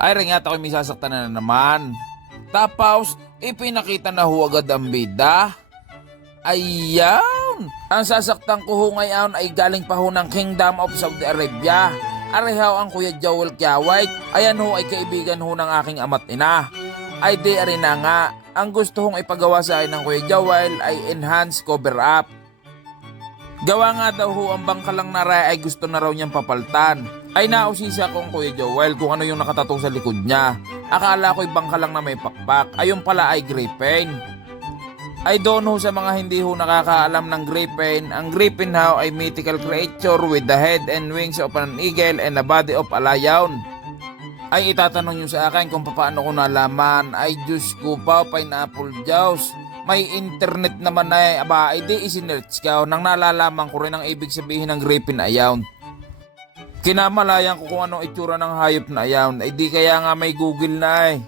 Ay ringat ako may sasaktan na naman. Tapos, ipinakita na ho agad ang bida. Ayaw! Ang sasaktan ko ho ngayon ay galing pa ho ng Kingdom of Saudi Arabia. Arehaw ang Kuya Joel Kiawait. Ayan ho ay kaibigan ho ng aking ama't ina. Ay di rin na nga. Ang gusto hong ipagawa sa akin ng Kuya Joel ay enhanced cover up. Gawa nga daw ho ang bangkalang naray ay gusto na raw niyang papaltan. Ay nausisa kong Kuya Joel kung ano yung nakatato sa likod niya. Akala ko'y bangkalang na may pakpak. Ayun pala ay griffin. Ay doon ho sa mga hindi ho nakakaalam ng griffin, ang griffin ho ay mythical creature with the head and wings of an eagle and the body of a lion. Ay itatanong nyo sa akin kung paano ko nalaman. Ay Diyos ko pa, pineapple juice. May internet naman na aba, ay di isinerch ka nang nalalaman ko rin ang ibig sabihin ng griffin ayaw. Kinamalayan ko kung anong itsura ng hayop na ayaw, ay di kaya nga may Google na eh.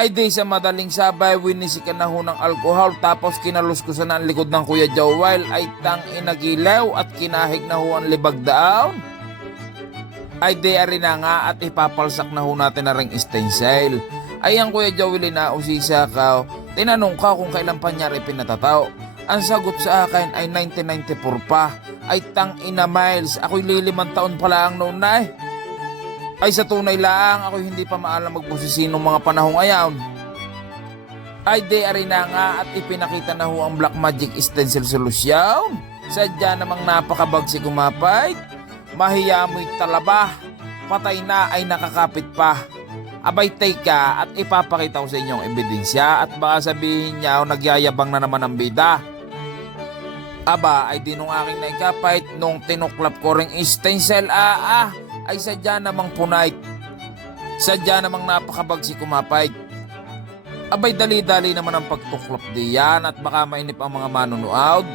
Ay di sa madaling sabay, winisikan na ho ng alcohol tapos kinaluskosan na ang likod ng Kuya Joel ay tang inagilaw at kinahig na ho ang libag daon. Ay di ari na nga at ipapalsak na ho natin na ring stencil. Ay ang Kuya Joel na usisa ka, tinanong ka kung kailan pa niya rin pinatataw. Ang sagot sa akin ay 1994 pa. Ay tang ina Miles, ako'y 5 taon pa lang noon na eh. Ay sa tunay lang, ako'y hindi pa maalam magposisyon ng mga panahong ayaw. Ay di ari na nga at ipinakita na ho ang Black Magic Stencil Solution. Sadya namang napakabagsi kumapay. Mahiyamoy talaba. Patay na ay nakakapit pa. Abay teka at ipapakita ko sa inyong ebidensya at baka sabihin niya nagyayabang na naman ang bida. Aba ay di nung aking naikapait nung tinuklap ko ring stencil ay sadya namang punay. Sadya namang napakabagsi kumapait. Abay dali-dali naman ang pagtuklap diyan at baka mainip ang mga manunood.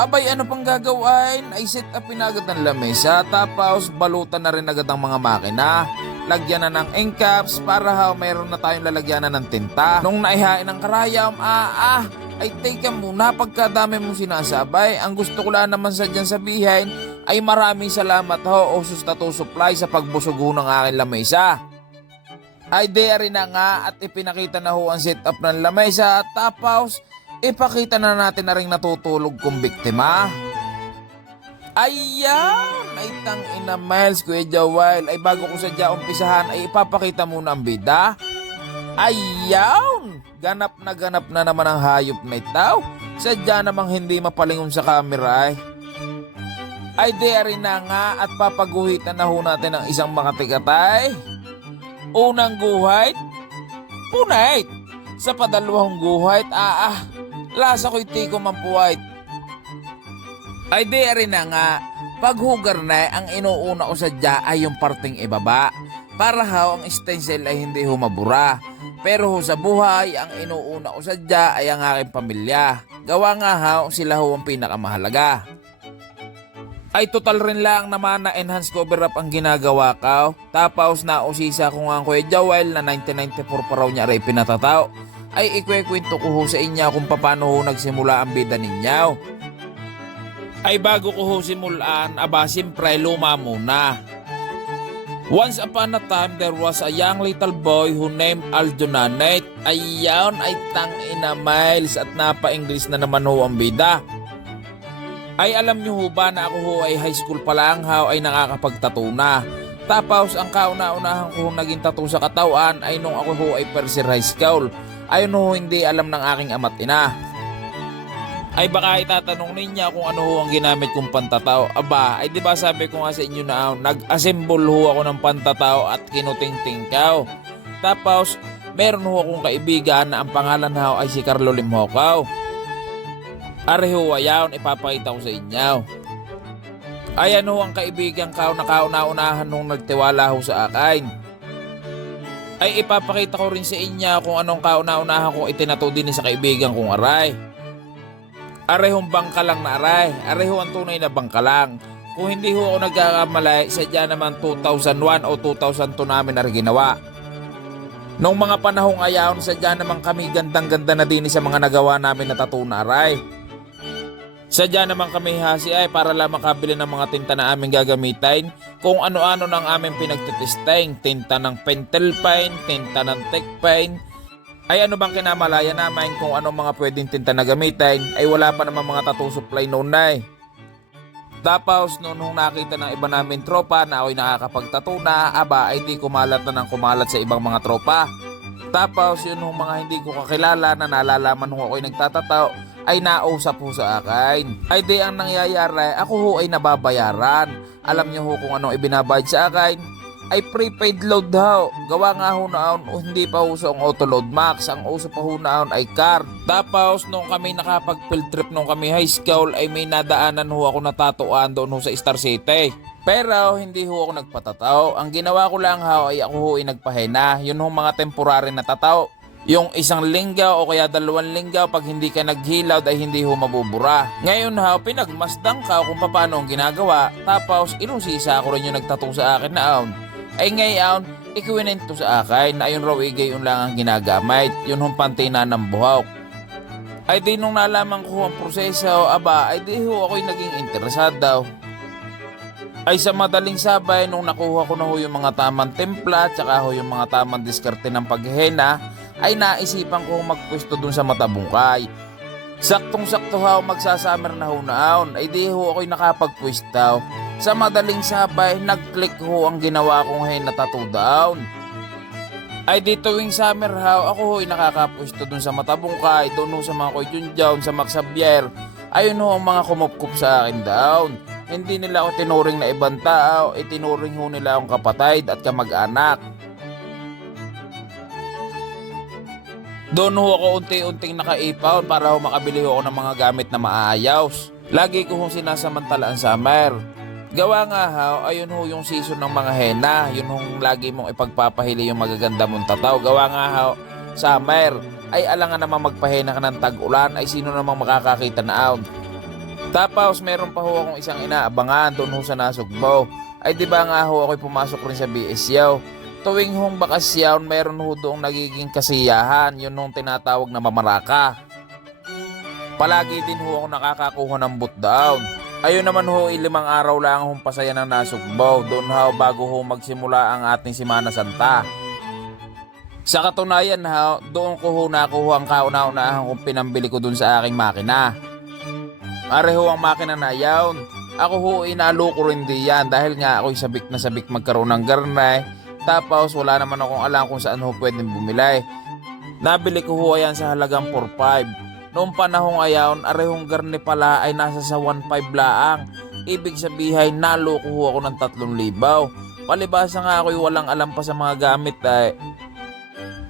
Abay ano pang gagawin ay set upin agad ng lamesa tapos balutan na rin agad ang mga makina. Lagyan na ng ink caps para mayroon na tayong lalagyanan ng tinta. Nung naihain ng karayam, ay teka muna pagkadami mong sinasabay. Ang gusto ko lang naman sa dyan sabihin ay maraming salamat ho Osus Tattoo Supply sa pagbusog ho ng aking lamesa. Ay di rin na nga at ipinakita na ho ang setup ng lamesa tapos ipakita na natin na rin natutulog kong biktima. Ayan! Ay tang ina Miles, Kuya Joel. Ay bago ko sadya umpisahan ay ipapakita muna ang bida. Ayan! Ganap na naman ang hayop na itaw. Sadya namang hindi mapalingon sa camera ay di rin na nga at papaguhitan na ho natin ang isang makatikatay. Unang guhit, punait. Sa padalawang guhit, lasa ko'y tikom ang puwait. Ay di rin na nga, paghugar na ang inuuna ko sadya ay yung parting ibaba. Para ho ang stencil ay hindi ho mabura. Pero ho sa buhay, ang inuuna ko sadya ay ang aking pamilya. Gawa nga ho, sila ho ang pinakamahalaga. Ay total rin lang naman na enhanced cover up ang ginagawa ko. Tapos nausisa ko nga ang Kuya Joel na 1994 pa raw niya rin pinatataw. Ay ikwekwento ko ho sa inyo kung paano ho nagsimula ang bida ninyo. Ay bago ko ho simulan, siyempre luma muna. Once upon a time, there was a young little boy who named Aldo Nanate. Ayan ay tang ina Miles at napa-English na naman ho ang bida. Ay alam nyo ho ba na ako ho ay high school pa lang ho ay nakakapagtattoo na. Tapos ang kauna-unahan ko naging tattoo sa katawan ay nung ako ho ay first year high school. Ayun ho hindi alam ng aking ama't ina. Ay baka itatanong ninyo kung ano ho ang ginamit kong pantataw. Aba, ay di ba sabi ko nga sa inyo na nag-assemble ho ako ng pantataw at kinuting-ting kaw. Tapos, meron ho akong kaibigan na ang pangalan ho ay si Carlo Limhokaw. Areho ayaw, ipapakita ko sa inyo. Ayan ho ang kaibigan kaw na kauna-unahan nung nagtiwala ho sa akin. Ay ipapakita ko rin sa inyo kung anong kauna-unahan kong itinato din sa kaibigan kong aray. Arehong bangkalang na aray. Areho ang tunay na bangkalang. Kung hindi ho ako nagkakamali, sadya naman 2001 o 2002 namin na ginawa. Noong mga panahong ayaw, sadya naman kami gandang-ganda na din sa mga nagawa namin na tattoo na aray. Sadya naman kami hasi ay para lang makabili ng mga tinta na aming gagamitin. kung ano-ano ng aming pinagtitesting, tinta ng pentel paint, tinta ng tech paint. Ay ano bang kinamalaya namin kung anong mga pwedeng tinta na gamitin, ay wala pa naman mga tattoo supply noon na eh. Tapos noon nung nakita ng iba namin tropa na ako'y nakakapagtattoo na, aba ay di kumalat na ng kumalat sa ibang mga tropa. Tapos yun nung mga hindi ko kakilala na nalalaman nung ako'y nagtatataw ay nausap ho sa akin. Ay di ang nangyayari, ako ho ay nababayaran. Alam niyo ho kung anong ibinabayad sa akin? Ay prepaid load ho. Gawa nga ho naon, hindi pa uso ang auto load max. Ang uso pa ho naon ay card. Tapos nung kami nakapag-field trip nung kami high school ay may nadaanan ho ako na tatuan doon ho sa Star City. Pero hindi ho ako nagpatataw. Ang ginawa ko lang ho ay ako ho ay nagpahena. Yun ho mga temporary na tataw. Yung 1 linggaw o kaya 2 linggaw pag hindi ka naghilaw ay hindi ho mabubura. Ngayon ho, pinagmasdang ka kung paano ang ginagawa. Tapos inusisa ko rin yung nagtattoo sa akin na aon. Ay ngayon, ikiwinento sa akin na ayun raw igayon lang ang ginagamit. Yun hong pantina ng buhok. Ay di nung nalaman ko ang proseso, aba ay di ho ako'y naging interesado. Ay sa madaling sabay nung nakuha ko na ho yung mga tamang templa tsaka ho yung mga tamang diskarte ng paghihena, ay naisipan ko magpwesto dun sa Matabungkay. Saktong-sakto ho magsasummer na ho naon, ay di ho ako'y nakapagpwesto. Sa madaling sabay, nag-click ho ang ginawa kong henna tattoo down. Ay di tuwing summer ho, ako ho'y nakakapwesto dun sa Matabungkay, doon ho sa mga Koyjunjawn, sa Max Xavier. Ayun ho ang mga kumupkup sa akin down. Hindi nila ako tinuring na ibang tao, itinuring ho nila akong kapatid at kamag-anak. Doon ho ako unti-unting nakaipaw para ho makabili ho ako ng mga gamit na maayos. Lagi ko hong sinasamantala ang summer. Gawa nga ho, ayun ho yung season ng mga henna. Yun hong lagi mong ipagpapahili yung magaganda mong tataw. Gawa nga ho, summer. Ay alangan naman magpahena ka ng tag-ulan, ay sino namang makakakita na aon. Tapos meron pa ho akong isang inaabangan doon ho sa Nasugbo. Ay di ba nga ho ako'y pumasok rin sa BSU. Tuwing hong bakasyon, meron ho doong nagiging kasiyahan. Yun hong tinatawag na mamaraka. Palagi din ho ako nakakakuha ng boot down. Ayun naman ho, 5 araw lang hong pasaya ng Nasugbo. Doon ho bago ho magsimula ang ating Semana Santa. Sa katunayan ho, doon ko ho nakuha ang kauna-unahan kong pinambili ko doon sa aking makina. Are ho ang makina na yawn. Ako ho inalo ko rin diyan dahil nga ako'y sabik na sabik magkaroon ng garnay. Tapos wala naman akong alam kung saan ho pwedeng bumili. Nabili ko ho ayan sa halagang 4.5. Noong panahong ayaw, arehong garne pala ay nasa sa 1.5 laang. Ibig sabihin, naloko ho ako ng 3,000. Palibasa nga ako'y walang alam pa sa mga gamit ay.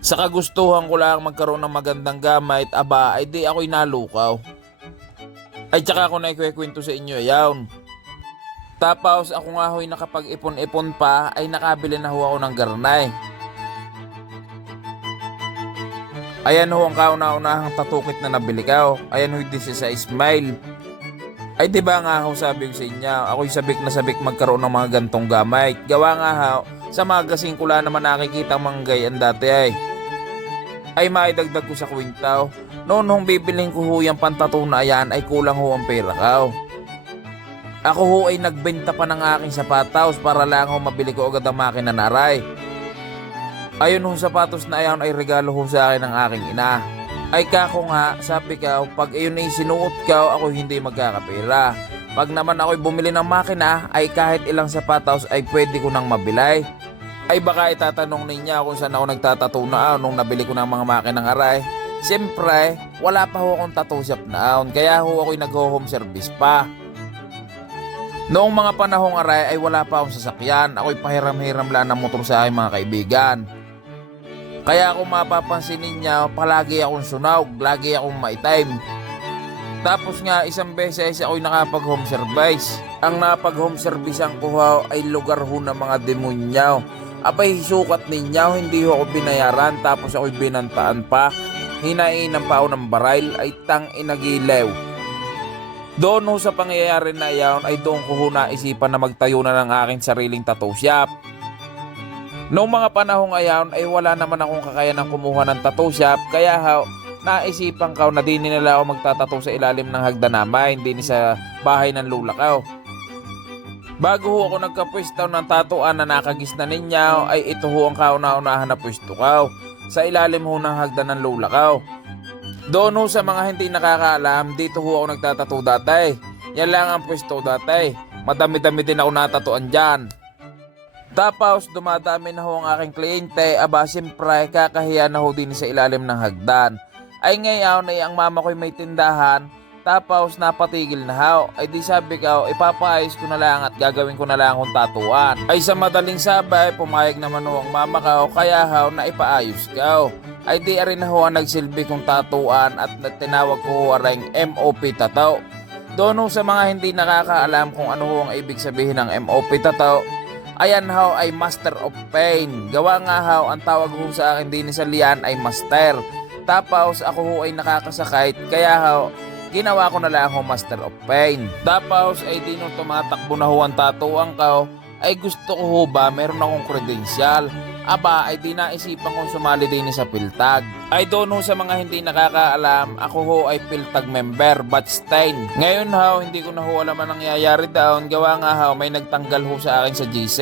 Sa kagustuhan ko lang magkaroon ng magandang gamit, aba, ay di ako'y nalukaw. Ay tsaka ako na ikwekwento sa inyo, ayaw. Tapos ako nga ho'y nakapag-ipon-ipon pa, ay nakabili na ho ako ng garnay. Ayan ho ang kauna-unahang tatukit na nabili ko. Ayan ho, this is a smile. Ay diba nga ho sabi ko sa inyo, ako'y sabik na sabik magkaroon ng mga gantong gamay. Gawa nga ho, sa magazine ko lang naman nakikita manggayan dati ay. Ay maidagdag ko sa kwintaw. Noon hong bibiling ko ho yung pantato na ayan ay kulang ho ang pera ko. Ako ho ay nagbenta pa ng aking sapatos para lang ho mabili ko agad ang makina na aray. Ayun ho sapatos na ayan ay regalo ho sa akin ng aking ina. Ay kako nga, sabi ko, pag ayun ay sinuot ko, ako hindi magkakapera. Pag naman ako'y bumili ng makina, ay kahit ilang sapatos ay pwede ko nang mabilay. Ay baka itatanong ninyo kung saan ako nagtatattoo na nung nabili ko ng mga makinang aray. Siyempre, wala pa ho akong tattoo shop na kaya ho ako'y nag-home service pa. Noong mga panahong aray ay wala pa akong sasakyan, ako'y pahiram-hiram lang ng motor sa aking mga kaibigan. Kaya kung mapapansin ninyo, palagi akong sunog, lagi akong maitim. Tapos nga isang beses ako'y nakapag-home service. Ang napag-home service ang kuha ay lugar ho ng mga demonyo. Abay sukat ninyo, hindi ho ako binayaran tapos ako'y binantaan pa. Hinainan pa ako ng baril ay tang inagilew. Doon ho sa pangyayari na iyon ay doon ko ho naisipan na magtayo na ng aking sariling tattoo shop. Noong mga panahong ayan ay wala naman akong kakayanang kumuha ng tattoo shop kaya naisipan ko na di nila ako magtatattoo sa ilalim ng hagdan namin, hindi sa bahay ng lula ko. Bago ho ako nagkapwesto ng tatuan na nakagis na ninyo ay ito ho ang kauna-unahan na pwesto ko sa ilalim ho ng hagdan ng lola ko. Doon ho sa mga hindi nakakaalam, dito ho ako nagtatato dati. Yan lang ang pwesto dati. Madami-dami din ako natatuan dyan. Tapos dumadami na ho ang aking kliyente, aba siyempre kakahiya na ho din sa ilalim ng hagdan. Ay ngayon ay ang mama ko'y may tindahan, tapos napatigil na ho. Ay di sabi ko, ipapaayos ko na lang at gagawin ko na lang akong tatuan. Ay sa madaling sabay, pumayag naman ho ang mama ko, kaya ho na ipaayos ko. Ay di rin ho ang nagsilbi kong tatuan at tinawag ko ho aring MOP tattoo. Doon ho sa mga hindi nakakaalam kung ano ho ang ibig sabihin ng MOP tattoo, ayan ho ay Master of Pain. Gawa nga ho, ang tawag ho sa akin din sa liyan ay Master. Tapos ako ho ay nakakasakit, kaya ho, ginawa ko na lang ho Master of Pain. Tapos ay di nung tumatakbo na ho ang tatuan ko, ay gusto ko ho ba meron akong credential. Aba ay di naisipan kong sumali din sa Piltag. Ay doon ho sa mga hindi nakakaalam, ako ho ay Piltag member, batch 10. Ngayon ho, hindi ko na ho alam ang nangyayari doon. Gawa nga ho, may nagtanggal ho sa akin sa GC.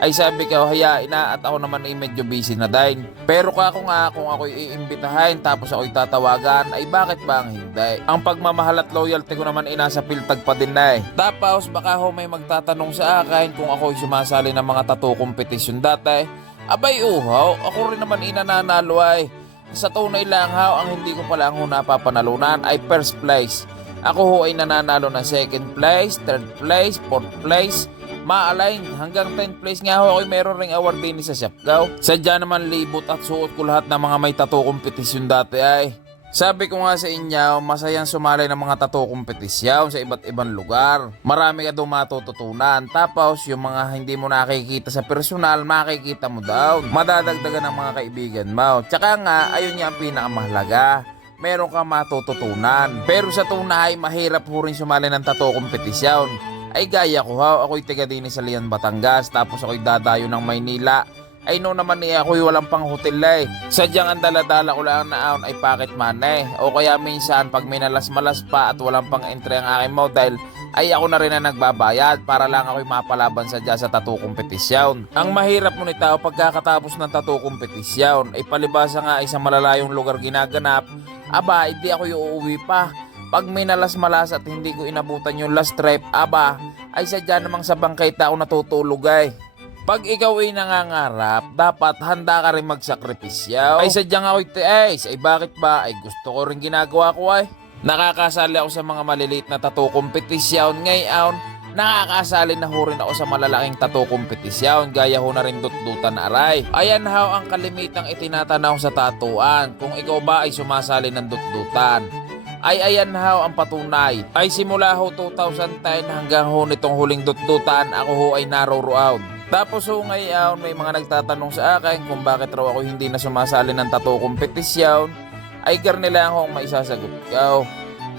Ay sabi ko, hayain na at ako naman ay medyo busy na din. Pero kako nga kung ako'y iimbitahin tapos ako'y tatawagan, ay bakit ba ang hindi? Ang pagmamahal at loyalty ko naman nasa Piltag pa din na eh. Tapos baka ho may magtatanong sa akin kung ako'y sumasali ng mga tattoo competition dati. Abay uhaw, ako rin naman inananalo ay. Sa tunay lang haw, ang hindi ko pala ho napapanalunan ay first place. Ako ho ay nananalo ng second place, third place, fourth place, maalain hanggang 10th place nga ho ako'y meron ring award din sa Siapgao. Sadya naman libot at suot ko lahat ng mga may tattoo competition dati ay. Sabi ko nga sa inyo, masayang sumali ng mga tattoo kompetisyon sa iba't ibang lugar. Marami ka doon matututunan. Tapos yung mga hindi mo nakikita sa personal, makikita mo daw. Madadagdagan ng mga kaibigan mo. Tsaka nga, ayun niya ang pinakamahalaga. Meron kang matututunan. Pero sa tunay, mahirap ho rin sumali ng tattoo kompetisyon. Ay gaya ko ha, ako'y taga din sa Lian, Batangas. Tapos ako'y dadayo ng Maynila. Ay no naman ako'y walang pang hotel eh. Sadyang ang daladala ko lang na aon ay pocket money. O kaya minsan pag may nalas-malas pa at walang pang entry ang aking model, ay ako na rin na nagbabayad para lang ako'y mapalaban sa tattoo kompetisyon. Ang mahirap mo nito pagkakatapos ng tattoo kompetisyon ay palibasa nga ay sa malalayong lugar ginaganap, aba hindi ako uuwi pa. Pag may nalas-malas at hindi ko inabutan yung last trip, aba ay sadya namang sa bangkay ako natutulog ay. Pag ikaw ay nangangarap, dapat handa ka rin magsakripisyo. Ay sadyang ako'y tiis, ay bakit ba? Ay gusto ko rin ginagawa ko ay. Nakakasali ako sa mga maliliit na tattoo kompetisyon. Ngayon, nakakasali na ho rin ako sa malalaking tattoo kompetisyon. Gaya ho na rin dut-dutan aray. Ayan ho ang kalimitang itinatanaw sa tatuan. Kung ikaw ba ay sumasali ng dut-dutan. Ay ayan ho ang patunay. Ay simula ho 2010 hanggang ho nitong huling dut-dutan, ako ho ay naroroon. Tapos ho ngayon may mga nagtatanong sa akin kung bakit raw ako hindi na sumasali ng tattoo kompetisyon. Ay nila akong maisasagot ko.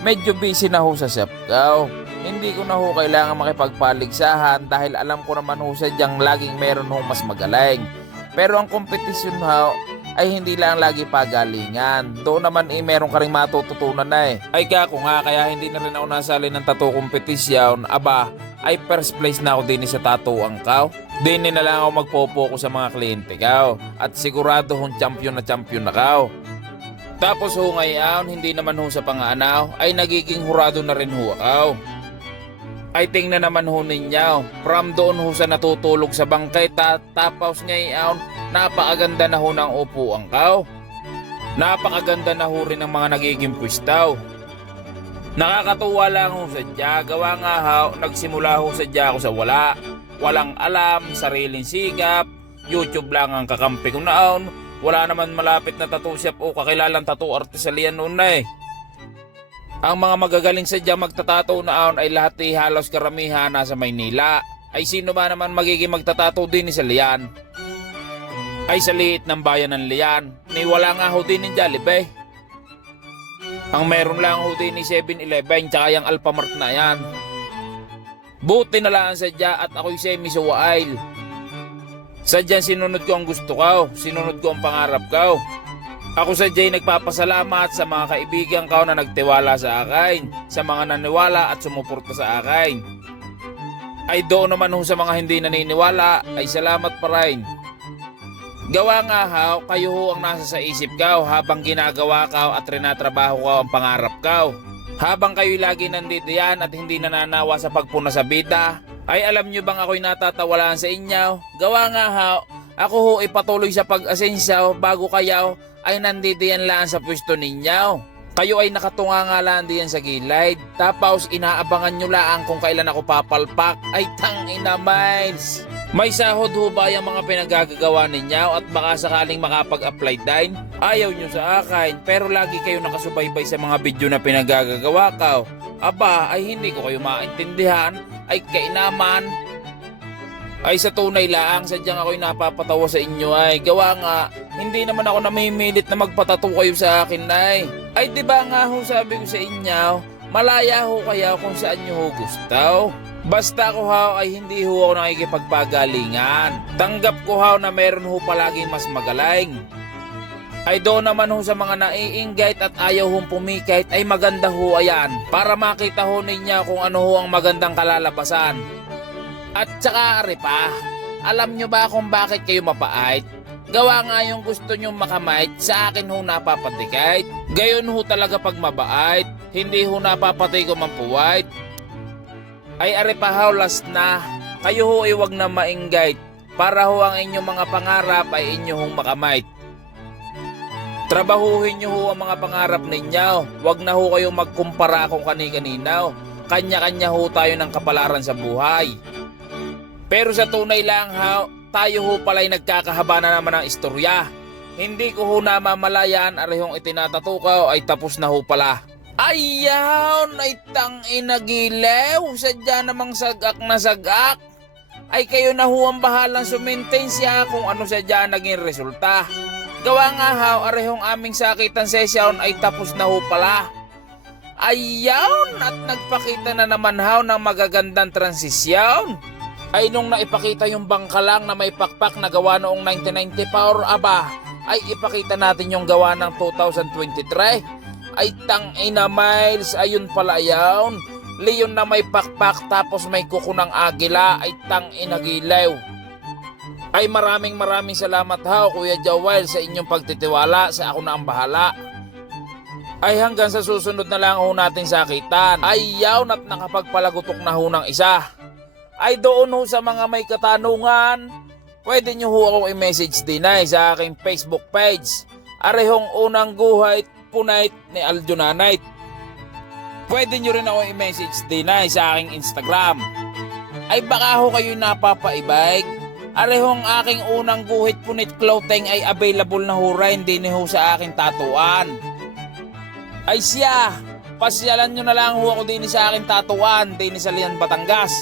Medyo busy na ho sa Siapgao. Hindi ko na ho kailangan makipagpaligsahan dahil alam ko naman ho sadyang laging meron ho mas magaling. Pero ang kompetisyon ho ay hindi lang lagi pagalingan. Doon naman meron ka rin matututunan na eh. Ay kako nga kaya hindi na rin ako nasali ng tattoo kompetisyon. Aba ay first place na ako din sa tattoo ang kao. Din na lang ako magpopo sa mga kliyente kao. At sigurado hong champion na kao. Tapos ho ngayon, hindi naman ho sa panganaw, ay nagiging hurado na rin ho ako. Ay tingnan naman ho ninyo, from doon ho sa natutulog sa bangkay, tapos ngayon, napakaganda na ho ng upuan kao. Napakaganda na ho rin ng mga nagiging pwistaw. Nakakatuwa lang ho sadya, gawa nga ho, nagsimula ho sadya ako sa wala. Walang alam, sariling sigap, YouTube lang ang kakampi ko noon. Wala naman malapit na tattoo shop o kakilalang tattoo artist sa Lian noon na eh. Ang mga magagaling sadya magtatato noon ay lahat halos karamihan nasa Maynila. Ay sino ba naman magiging magtatato din sa Lian? Ay sa liit ng bayan ng Lian, ni wala nga ho din ng Jollibee. Ang meron lang ho din ni 7-Eleven tsaka yung Alphamart na yan. Buti na lang sadya at ako'y semi-suwail. Sadyang sinunod ko ang gusto ko, sinunod ko ang pangarap ko. Ako sadya'y nagpapasalamat sa mga kaibigan ko na nagtiwala sa akin, sa mga naniwala at sumuporta sa akin. Ay doon naman ho sa mga hindi naniniwala ay salamat pa rin. Gawa nga haw, kayo ho ang nasa sa isip kaw habang ginagawa kaw at rinatrabaho kaw ang pangarap kaw. Habang kayo lagi nandito yan at hindi nananawa sa pagpuna sa bida, ay alam nyo bang ako'y natatawalaan sa inyo? Gawa nga haw, ako ho ay patuloy sa pag-asensyaw bago kayaw ay nandito yan lang sa pwesto ninyo. Kayo ay nakatunga nga lang diyan sa gilid. Tapos inaabangan nyo lang kung kailan ako papalpak. Ay tangina Miles! May sahod ho ba yung mga pinagagagawa ninyo at baka sakaling makapag-apply din? Ayaw nyo sa akin pero lagi kayo nakasubaybay sa mga video na pinagagagawa ko. Aba ay hindi ko kayo maintindihan. Ay kainaman. Ay sa tunay lang, sadyang ako'y napapatawa sa inyo ay. Gawa nga, hindi naman ako namimilit na magpatato kayo sa akin ay. Ay di ba nga ho sabi ko sa inyo, malaya ho kaya kung saan nyo ho gusto. Basta ko ho ay hindi ho ako nakikipagbagalingan. Tanggap ko ho na meron ho palaging mas magaling. Ay doon naman ho sa mga naiinggit at ayaw hong pumikit ay maganda ho ayan. Para makita ho ninyo kung ano ho ang magandang kalalabasan. At saka pa, alam nyo ba kung bakit kayo mapait? Gawa nga yung gusto nyong makamait, sa akin ho napapatikait. Gayon ho talaga pag mabait, hindi ho napapatay ko mampuwait. Ay ha, last na, kayo ho ay wag na mainggit, para ho ang inyong mga pangarap ay inyong makamait. Trabahuhin nyo ho ang mga pangarap ninyo, wag na ho kayo magkumpara kung kani-kaninaw. Kanya-kanya ho tayo ng kapalaran sa buhay. Pero sa tunay lang ha, tayo ho pala'y nagkakahaba na naman ng istorya. Hindi ko ho namamalayan arehong itinatatukaw ay tapos na ho pala. Ayaw, ay tangina gilew, sadya namang sagak na sagak. Ay kayo na ho ang bahalang sumaintain siya kung ano sadya naging resulta. Gawa nga ha, arehong aming sakitan sesyon ay tapos na ho pala. Ayaw, at nagpakita na naman ha ng magagandang transisyon. Ay nung naipakita yung bangka lang na may pakpak na gawa noong 1994, aba, ay ipakita natin yung gawa ng 2023. Ay tangina Miles, ayun pala yawn. Leon na may pakpak tapos may kuko ng agila, ay tangina gilew. Ay maraming salamat ha Kuya Joel sa inyong pagtitiwala sa ako na ang bahala. Ay hanggang sa susunod na lang ho natin sakitan. Ay yawn at nakapagpalagutok na ho ng isa. Ay doon ho sa mga may katanungan, pwede nyo ho akong i-message din ay sa aking Facebook page. Arehong unang guhit, punait ni Aljunanite. Pwede nyo rin ako i-message din ay sa aking Instagram. Ay baka ho kayo napapaibig. Arehong aking unang guhit punit clothing ay available na ho rin din ho sa aking tatuan. Ay siya, pasyalan nyo na lang ho ako din sa aking tatuan din sa Lian, Batangas.